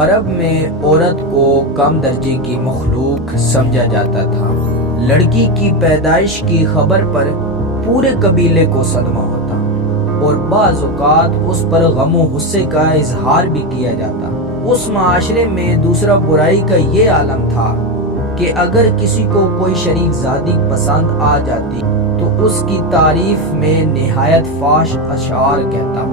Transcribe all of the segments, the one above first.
عرب میں عورت کو کم درجے کی مخلوق سمجھا جاتا تھا۔ لڑکی کی پیدائش کی خبر پر پورے قبیلے کو صدمہ ہوتا اور بعض اوقات اس پر غم و غصے کا اظہار بھی کیا جاتا۔ اس معاشرے میں دوسرا برائی کا یہ عالم تھا کہ اگر کسی کو کوئی شریف زادی پسند آ جاتی تو اس کی تعریف میں نہایت فاحش اشعار کہتا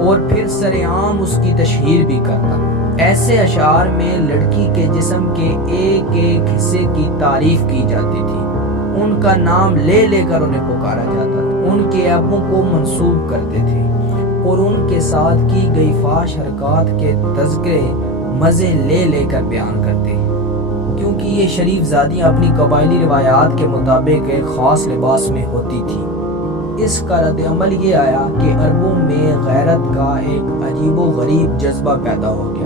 اور پھر سر عام اس کی تشہیر بھی کرتا۔ ایسے اشعار میں لڑکی کے جسم کے ایک ایک حصے کی تعریف کی جاتی تھی، ان کا نام لے لے کر انہیں پکارا جاتا تھا، ان کے عیبوں کو منسوب کرتے تھے اور ان کے ساتھ کی گئی فحش حرکات کے تذکرے مزے لے لے کر بیان کرتے، کیونکہ یہ شریف زادیاں اپنی قبائلی روایات کے مطابق ایک خاص لباس میں ہوتی تھی۔ اس کا رد عمل یہ آیا کہ عربوں میں غیرت کا ایک عجیب و غریب جذبہ پیدا ہو گیا۔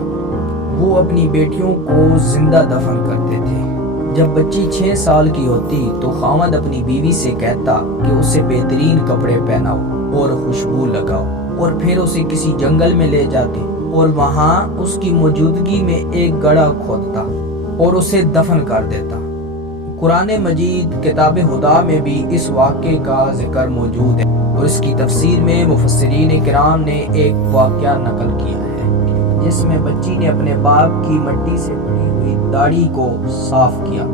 وہ اپنی بیٹیوں کو زندہ دفن کرتے تھے۔ جب بچی 6 سال کی ہوتی تو خاوند اپنی بیوی سے کہتا کہ اسے بہترین کپڑے پہناؤ اور خوشبو لگاؤ، اور پھر اسے کسی جنگل میں لے جاتے اور وہاں اس کی موجودگی میں ایک گڑھا کھودتا اور اسے دفن کر دیتا۔ قرآن مجید کتاب ہدا میں بھی اس واقعے کا ذکر موجود ہے اور اس کی تفسیر میں مفسرین کرام نے ایک واقعہ نقل کیا ہے جس میں بچی نے اپنے باپ کی مٹی سے پڑی ہوئی داڑھی کو صاف کیا۔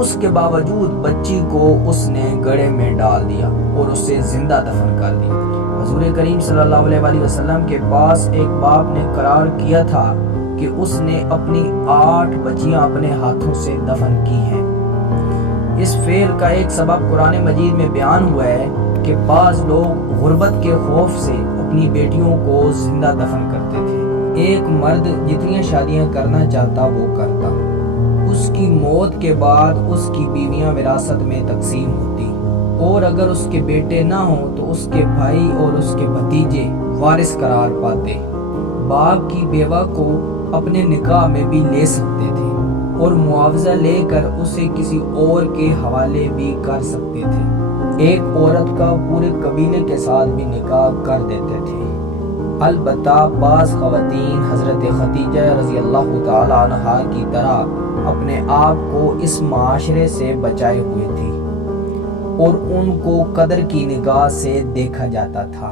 اس کے باوجود بچی کو اس نے گڑھے میں ڈال دیا اور اسے زندہ دفن کر دیا۔ حضور کریم صلی اللہ علیہ وآلہ وسلم کے پاس ایک باپ نے قرار کیا تھا کہ اس نے اپنی 8 بچیاں اپنے ہاتھوں سے دفن کی ہیں۔ اس فعل کا ایک سبب قرآن مجید میں بیان ہوا ہے کہ بعض لوگ غربت کے خوف سے اپنی بیٹیوں کو زندہ دفن کرتے تھے۔ ایک مرد جتنی شادیاں کرنا چاہتا وہ کرتا، اس کی موت کے بعد اس کی بیویاں وراثت میں تقسیم ہوتی، اور اگر اس کے بیٹے نہ ہوں تو اس کے بھائی اور اس کے بھتیجے وارث قرار پاتے۔ باپ کی بیوہ کو اپنے نکاح میں بھی لے سکتے تھے اور معاوضہ لے کر اسے کسی اور کے حوالے بھی کر سکتے تھے۔ ایک عورت کا پورے قبیلے کے ساتھ بھی نکاح کر دیتے تھے۔ البتہ بعض خواتین حضرت خدیجہ رضی اللہ تعالی عنہا کی طرح اپنے آپ کو اس معاشرے سے بچائے ہوئے تھی اور ان کو قدر کی نگاہ سے دیکھا جاتا تھا۔